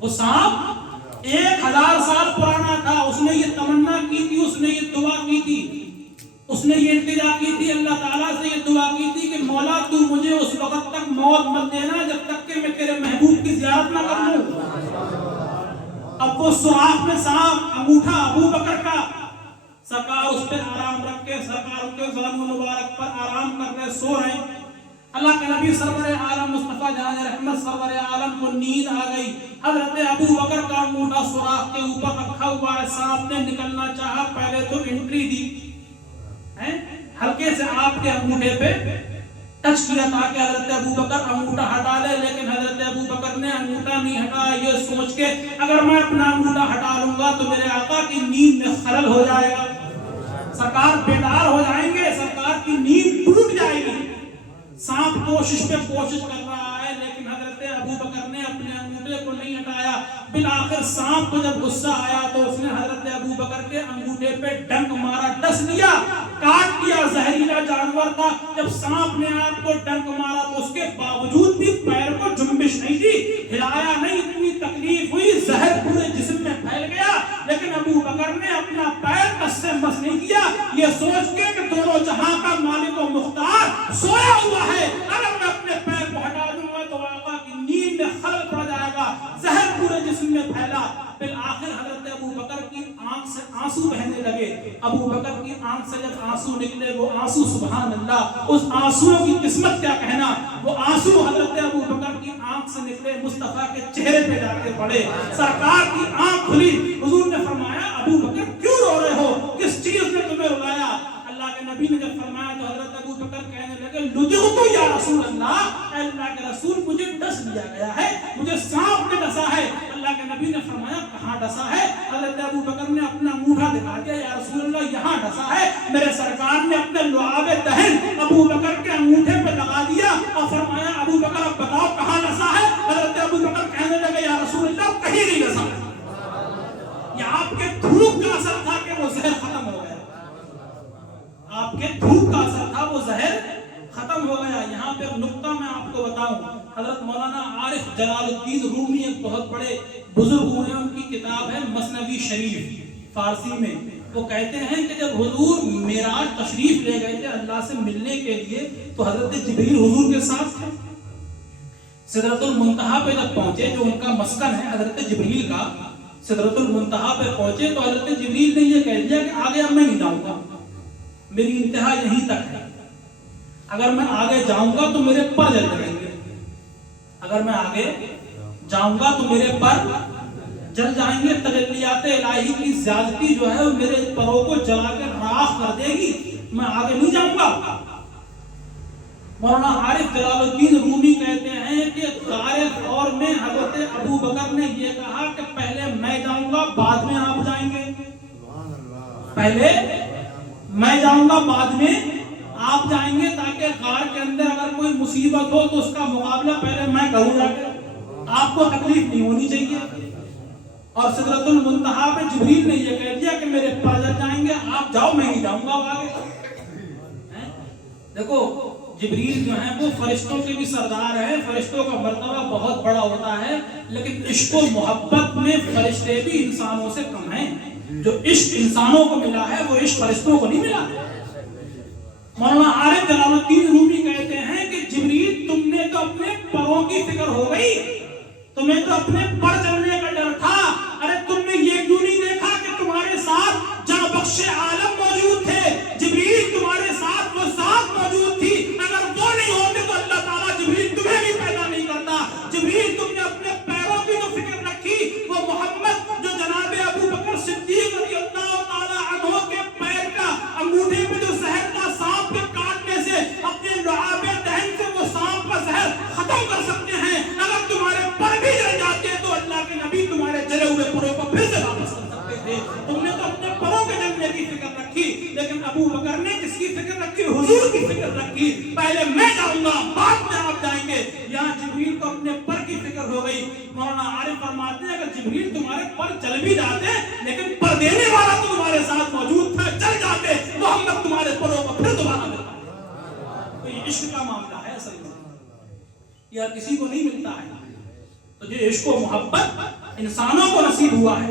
وہ سانپ 1000 سال پرانا تھا، اس نے یہ تمنا کی تھی، اس نے یہ دعا کی تھی، اس نے یہ التجا کی تھی اللہ تعالیٰ سے، یہ دعا کی تھی کہ مولا تو مجھے اس وقت تک موت مت دینا جب تک کہ میں تیرے محبوب کی زیارت نہ کر لوں۔ اب وہ سوراخ میں سانپ انگوٹھا ابو بکر کا، سرکار اس پہ آرام رکھ کے، سرکار ان کے ظلم مبارک پر آرام کر رہے، سو رہے ہیں۔ اللہ کے نبی سرور عالم مصطفیٰ جہاں رحمت سرور عالم کو نیند آ گئی، حضرت ابو بکر کا انگوٹھا سوراخ کے اوپر رکھا ہوا ہے، سانپ نے نکلنا چاہا، پہلے تو انٹری دی، ہلکے سے آپ کے انگوٹھے پہ ٹچ کیا تاکہ حضرت ابو بکر انگوٹھا ہٹا لے، لیکن حضرت ابو بکر نے انگوٹھا نہیں ہٹایا، یہ سوچ کے اگر میں اپنا انگوٹھا ہٹا لوں گا تو میرے آقا کی نیند میں خلل ہو جائے گا، سرکار بیدار ہو جائیں گے، سرکار کی نیند ٹوٹ جائے گی۔ سانپ کوشش پہ کوشش کر رہا ہے، لیکن حضرت ابو بکر نے اپنے انگوٹھے کو نہیں ہٹایا۔ بالآخر سانپ کو جب غصہ آیا تو اس نے حضرت ابو بکر کے انگوٹھے پہ ڈنک مارا، ڈس لیا، کاٹ لیا، زہریلا جانور تھا۔ جب سانپ نے آپ کو ڈنک مارا تو اس کے باوجود بھی پیر کو جنبش نہیں دی، ہلایا نہیں، اتنی تکلیف ہوئی، زہر پورے جسم میں پھیل گیا، لیکن ابو بکر نے اپنا پیر کس سے مس نہیں کیا، یہ سوچ کے کہ دونوں جہاں کا مالک و مختار سویا ہوا ہے، اگر میں اپنے پیر کو ہٹا دوں گا تو آقا کی نیند میں خلل پڑ جائے گا، زہر پورے جسم میں پھیلا۔ بالآخر حضرت ابو بکر کی آنکھ سے آنسو بہنے لگے، ابو بکر کی آنکھ سے جب آنسو نکلے، وہ آنسو سبحان اللہ، اس آنسو کی قسمت کیا کہنا، وہ آنسو حضرت ابو بکر کی آنکھ سے نکلے، مصطفیٰ کے چہرے پہ جا کے پڑے، سرکار کی آنکھ کھلی، حضور نے فرمایا ابو بکر کیوں رو رہے ہو، کس چیز نے تمہیں رلایا؟ اللہ کے نبی نے جب فرمایا تو حضرت ابو بکر کہنے لگے لجغت یا رسول اللہ، اے اللہ کے رسول مجھے ڈس لیا گیا ہے، مجھے سانپ نے ڈسا ہے۔ اللہ کے نبی نے فرمایا کہاں ڈسا ہے؟ حضرت ابو بکر نے اپنا انگوٹھا دکھا دیا، یا رسول اللہ یہاں ڈسا ہے۔ میرے سرکار نے اپنے لعاب دہن ابو بکر کے انگوٹھے پہ لگا دیا اور فرمایا ابو بکر اب بتاؤ کہاں ڈسا ہے؟ حضرت ابو بکر کہنے لگے یا رسول اللہ کہیں نہیں ڈسا، یہ آپ کے دھوپ کا اثر تھا کہ وہ زہر ختم ہو گیا، آپ کے دھوپ کا اثر تھا وہ زہر ختم ہو گیا۔ یہاں پہ نقطہ میں آپ کو بتاؤں، حضرت مولانا عارف جلال الدین رومی ایک بہت بڑے بزرگ ہوئے، ان کی کتاب ہے مثنوی شریف فارسی میں، وہ کہتے ہیں کہ جب حضور معراج تشریف لے گئے تھے اللہ سے ملنے کے لیے تو حضرت جبریل حضور کے ساتھ تھے، سدرۃ المنتہا پہ جب پہنچے، جو ان کا مسکن ہے حضرت جبریل کا، سدرۃ المنتہا پہ پہنچے تو حضرت جبریل نے یہ کہہ دیا کہ آگے اب میں نہیں جاؤں گا، میری انتہا یہیں تک ہے، اگر میں آگے جاؤں گا تو میرے پر جل جائیں گے، اگر میں آگے جاؤں گا تو میرے پر جل جائیں گے، تجلیات الہی کی زیادتی جو ہے میرے پروں کو جلا کے راخ کر دے گی، میں آگے نہیں جاؤں گا۔ مولانا عارف جلال الدین رومی کہتے ہیں کہ غار غور میں حضرت ابو بکر نے یہ کہا کہ پہلے میں جاؤں گا بعد میں آپ جائیں گے، پہلے میں جاؤں گا بعد میں آپ جائیں گے، تاکہ غار کے اندر اگر کوئی مصیبت ہو تو اس کا مقابلہ پہلے میں کروں جا کے، آپ کو تکلیف نہیں ہونی چاہیے۔ اور سدرۃ المنتہا پہ جبریل نے یہ کہہ دیا کہ میرے پر جل جائیں گے، آپ جاؤ میں نہیں جاؤں گا آگے۔ دیکھو جبریل جو ہیں وہ فرشتوں کے بھی سردار ہیں، فرشتوں کا مرتبہ بہت بڑا ہوتا ہے، لیکن عشق و محبت میں فرشتے بھی انسانوں سے کم ہیں، جو عشق انسانوں کو ملا ہے وہ عشق فرشتوں کو نہیں ملا۔ مولانا عارف جلال الدین رومی کہتے ہیں کہ جبریل تم نے تو اپنے پروں کی فکر ہو گئی، تمہیں تو اپنے پر چلنے کا ڈر تھا، ارے تم نے یہ کیوں نہیں دیکھا کہ تمہارے ساتھ جہاں بخش عالم موجود تھے، جبریل تمہارے ساتھ وہ ذات موجود تھی، اگر وہ نہیں ہوتے تو اللہ تعالیٰ جبریل تمہیں بھی پیدا نہیں کرتا۔ جبریل تم نے اپنے پیروں کی تو فکر رکھی، وہ محمد جو جناب ابو بکر صدیق رضی اللہ تعالیٰ عنہ کے پیر کا انگوٹھے پہ جو زہر کا سانپ کے کاٹنے سے اپنے لعاب دہن سے وہ سانپ کا زہر ختم کر سکتے ہیں، اگر تمہارے پر بھی جل جاتے تو اللہ کے نبی تمہارے جلے ہوئے پروں کو پھر سے واپس کر سکتے تھے۔ تم نے تو اپنے پروں کے جلنے کی فکر رکھی، لیکن ابو بکر نے کس کی فکر رکھی؟ حضور کی فکر رکھی، پہلے میں جاؤں گا بعد میں آپ جائیں گے۔ یہاں جبریل کو اپنے پر کی فکر ہو گئی۔ مولانا عارف فرماتے ہیں اگر جبریل تمہارے پر چل بھی جاتے لیکن پر دینے والا تو تمہارے ساتھ موجود تھا، چل جاتے محمد تمہارے پروں کو پھر دوبارہ ملتا ہے۔ تو یہ عشق کا معاملہ ہے، اصل میں یہ کسی کو نہیں ملتا ہے۔ تو یہ عشق و محبت انسانوں کو نصیب ہوا ہے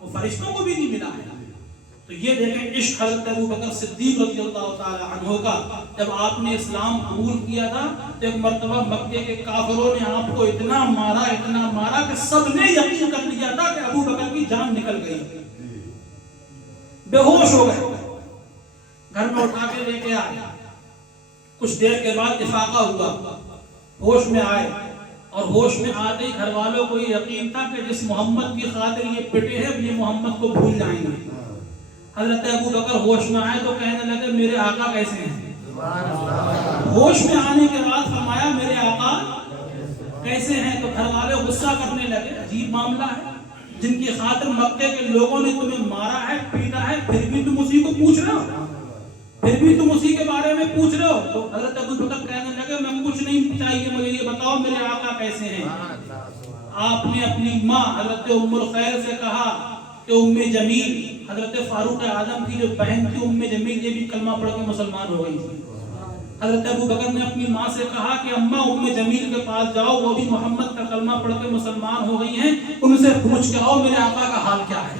وہ فرشتوں کو بھی نہیں ملا ہے۔ تو یہ دیکھیں عشق حضرت ابوبکر صدیق رضی اللہ تعالی عنہ کا، جب آپ نے اسلام قبول کیا تھا تو ایک مرتبہ مکے کے کافروں نے آپ کو اتنا مارا کہ سب نے یقین کر لیا تھا کہ ابوبکر کی جان نکل گئی، بے ہوش ہو گئے، گھر میں اٹھا کے لے کے آئے، کچھ دیر کے بعد افاقہ ہوا، ہوش میں آئے، اور ہوش میں آتے ہی گھر والوں کو یہ یقین تھا کہ جس محمد کی خاطر یہ پٹے ہیں یہ محمد کو بھول جائیں گے۔ حضرت ابوبکر ہوش میں آئے تو کہنے لگے میرے آقا کیسے ہیں؟ ہوش میں آنے کے بعد فرمایا میرے آقا کیسے ہیں؟ تو گھر والے غصہ کرنے لگے، عجیب معاملہ ہے، جن کی خاطر مکے کے لوگوں نے تمہیں مارا ہے پیٹا ہے پھر بھی تم اسی کو پوچھ رہے ہو، پھر بھی تم اسی کے بارے میں پوچھ رہے ہو۔ تو حضرت ابوبکر کہنے لگے میں کچھ نہیں چاہیے، مجھے یہ بتاؤ میرے آقا کیسے ہیں؟ آپ نے اپنی ماں حضرت ام الخیر سے کہا کہ ام جمیل، حضرت فاروق اعظم کی جو بہن تھی ام جمیل، یہ بھی کلمہ پڑھ کے مسلمان ہو گئی تھی۔ حضرت ابوبکر نے اپنی ماں سے کہا کہ اماں ام جمیل کے پاس جاؤ، وہ بھی محمد کا کلمہ پڑھ کے مسلمان ہو گئی ہیں، ان سے پوچھ کے آؤ میرے آقا کا حال کیا ہے۔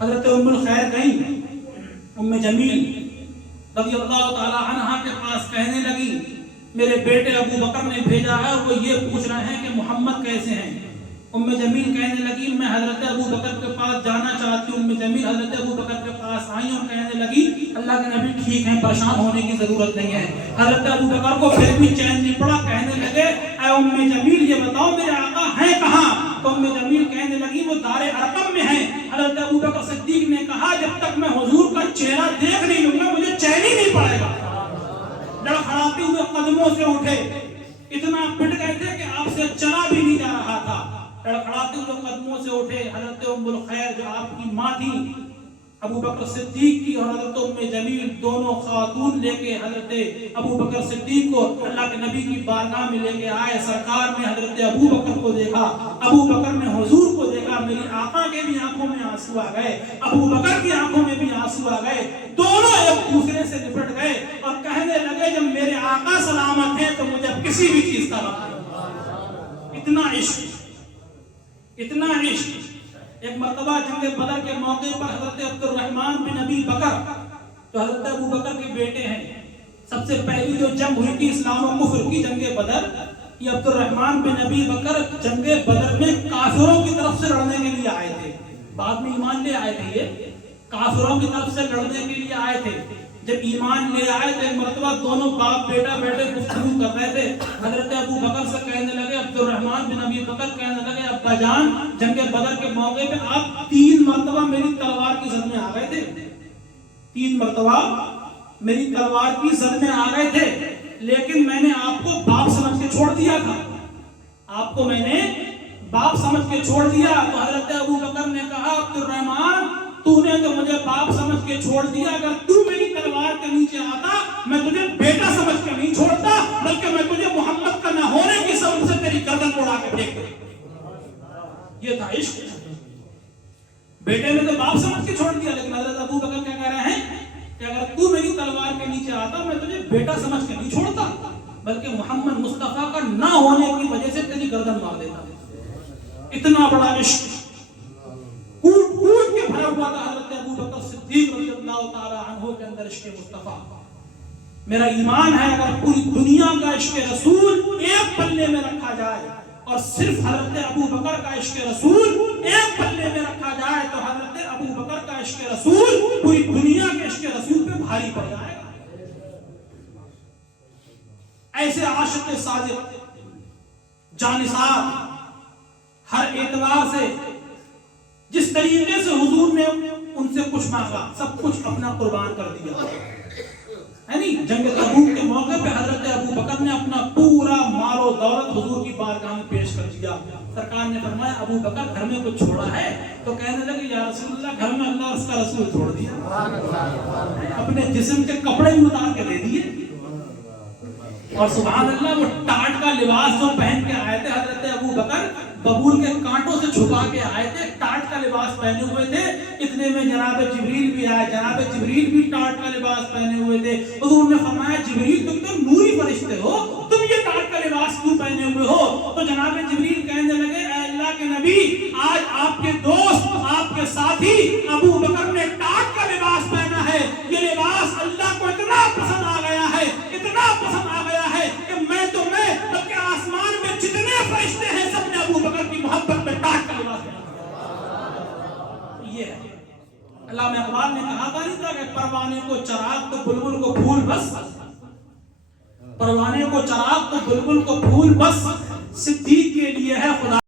حضرت ام الخیر گئی، ام جمیل رضی اللہ تعالی عنہا کے پاس کہنے لگی میرے بیٹے ابوبکر نے بھیجا ہے اور وہ یہ پوچھ رہے ہیں کہ محمد کیسے ہیں۔ ام جمیل کہنے لگی میں حضرت ابوبکر کے پاس جانا چاہتی ہوں۔ ام جمیل حضرت ابوبکر کے پاس آئی اور کہنے لگی اللہ کے نبی ٹھیک ہیں، پریشان ہونے کی ضرورت نہیں ہے۔ حضرت ابوبکر کو پھر بھی چین نہیں پڑا، کہنے لگے اے ام جمیل یہ بتاؤ میرے آقا ہیں کہاں؟ تو ام جمیل کہنے لگی وہ دار ارقم میں ہیں۔ حضرت ابوبکر صدیق نے کہا جب تک میں حضور کا چہرہ دیکھ نہیں لوں گا مجھے چین ہی نہیں پڑے گا۔ لڑکھڑاتے ہوئے قدموں سے اٹھے، اتنا پٹ گئے تھے کہ آپ سے چلا بھی نہیں جا رہا تھا، لڑکھڑاتے ہوئے قدموں سے اٹھے۔ حضرت ام الخیر جو آپ کی ماں تھی ابوبکر صدیق کی اور حضرت ام جمیل دونوں خاتون لے کے حضرت ابوبکر صدیق کو اللہ کے نبی کی بارگاہ میں لے کے آئے۔ سرکار نے حضرت ابوبکر کو دیکھا، ابوبکر نے حضور کو دیکھا، میری آقا کے بھی آنکھوں میں آنسو آ گئے، ابوبکر کی آنکھوں میں بھی آنسو آ گئے، دونوں ایک دوسرے سے لپٹ گئے اور کہنے لگے جب میرے آقا سلامت ہیں تو مجھے کسی بھی چیز کا غم نہیں۔ اتنا عشق، اتنا عشق۔ ایک مرتبہ جنگ بدر کے موقع پر حضرت عبد الرحمن بن ابی بکر جو حضرت ابو بکر کے بیٹے ہیں، سب سے پہلی جو جنگ ہوئی تھی اسلام و کفر کی جنگ بدر، یہ عبد الرحمن بن ابی بکر جنگ بدر میں کافروں کی طرف سے لڑنے کے لیے آئے تھے، بعد میں ایمان لے آئے تھے، یہ کافروں کی طرف سے لڑنے کے لیے آئے تھے۔ جب ایمان لے آئے تو ایک مرتبہ دونوں باپ بیٹا بیٹے گفتگو کر رہے تھے، حضرت ابو بکر سے کہنے لگے، عبد الرحمن بن ابی بکر کہنے لگے ابا جان جنگ بدر کے موقع پہ آپ 3 مرتبہ میری تلوار کی زد میں آ گئے تھے، 3 مرتبہ میری تلوار کی زد میں آ گئے تھے، لیکن میں نے آپ کو باپ سمجھ کے چھوڑ دیا تھا، آپ کو میں نے باپ سمجھ کے چھوڑ دیا۔ تو حضرت ابو بکر نے کہا عبد الرحمن تو نے تو مجھے باپ سمجھ کے چھوڑ دیا، اگر تو میری تلوار کے نیچے آتا میں تجھے بیٹا سمجھ کے نہیں چھوڑتا، بلکہ میں تجھے محمد کا نہ ہونے کی سبب سے تیری گردن اڑا کے پھینک دیتا۔ یہ تھا عشق۔ بیٹے نے تو باپ سمجھ کے چھوڑ دیا، لیکن حضرت ابو بکر کیا کہہ رہے ہیں کہ اگر تو میری تلوار کے نیچے آتا میں تجھے بیٹا سمجھ کے نہیں چھوڑتا، بلکہ محمد مصطفیٰ کا نہ ہونے کی وجہ سے تیری گردن مار دیتا۔ اتنا بڑا عشق کوٹ کے بھرا ہوا تھا حضرت ابو بکر صدیق رضی اللہ تعالی عنہ کے اندر عشق مصطفیٰ۔ میرا ایمان ہے اگر پوری دنیا کا عشق رسول ایک پلے میں رکھا جائے اور صرف حضرت ابو بکر کا عشق رسول ایک پلے میں رکھا جائے تو حضرت ابو بکر کا عشق رسول پوری دنیا کے عشق رسول پہ بھاری پڑ جائے گا۔ ایسے عاشق صادق جانثار ہر اعتبار سے جس طریقے سے حضور نے ان سے کچھ مانگا سب کچھ اپنا قربان کر دیا ہے نہیں۔ جنگ تبوک کے موقع پہ حضرت ابو بکر نے اپنا پورا مال و دولت حضور کی بارگاہ میں پیش کر دیا۔ سرکار نے فرمایا ابو بکر گھر میں کچھ چھوڑا ہے؟ تو کہنے لگے یا رسول اللہ گھر میں اللہ اس کا رسول چھوڑ دیا، اپنے جسم کے کپڑے بھی اتار کے دے دیے، اور سبحان اللہ وہ ٹاٹ کا لباس جو پہن کے آئے تھے حضرت ابو بکر ببول کے کانٹوں سے چھپا کے آئے تھے، ٹاٹ کا لباس پہنے ہوئے تھے، اتنے میں جناب جبریل بھی آئے، جناب جبریل بھی ٹاٹ کا لباس پہنے ہوئے تھے۔ حضور نے فرمایا جبریل تم تو نوری فرشتے ہو، تم یہ ٹاٹ کا لباس کیوں پہنے ہوئے ہو؟ تو جناب جبریل کہنے لگے اے اللہ اللہ کے نبی آج آپ کے دوست آپ کے ساتھی ابو بکر نے ٹاٹ کا لباس پہنا ہے. یہ لباس اللہ کو اتنا پسند آ گیا ہے, اتنا پسند آ گیا ہے کہ میں بلکہ آسمان میں جتنے فرشتے ہیں سب نے ابو بکر کی محبت میں ٹاٹ کا لباس پہنا. یہ ہے علامہ اقبال نے کہا تھا نہیں تھا کہ پروانے کو چراغ تو بلبل کو پھول بس, پروانے کو چراغ تو بلبل کو پھول بس, صدیق کے لیے ہے خدا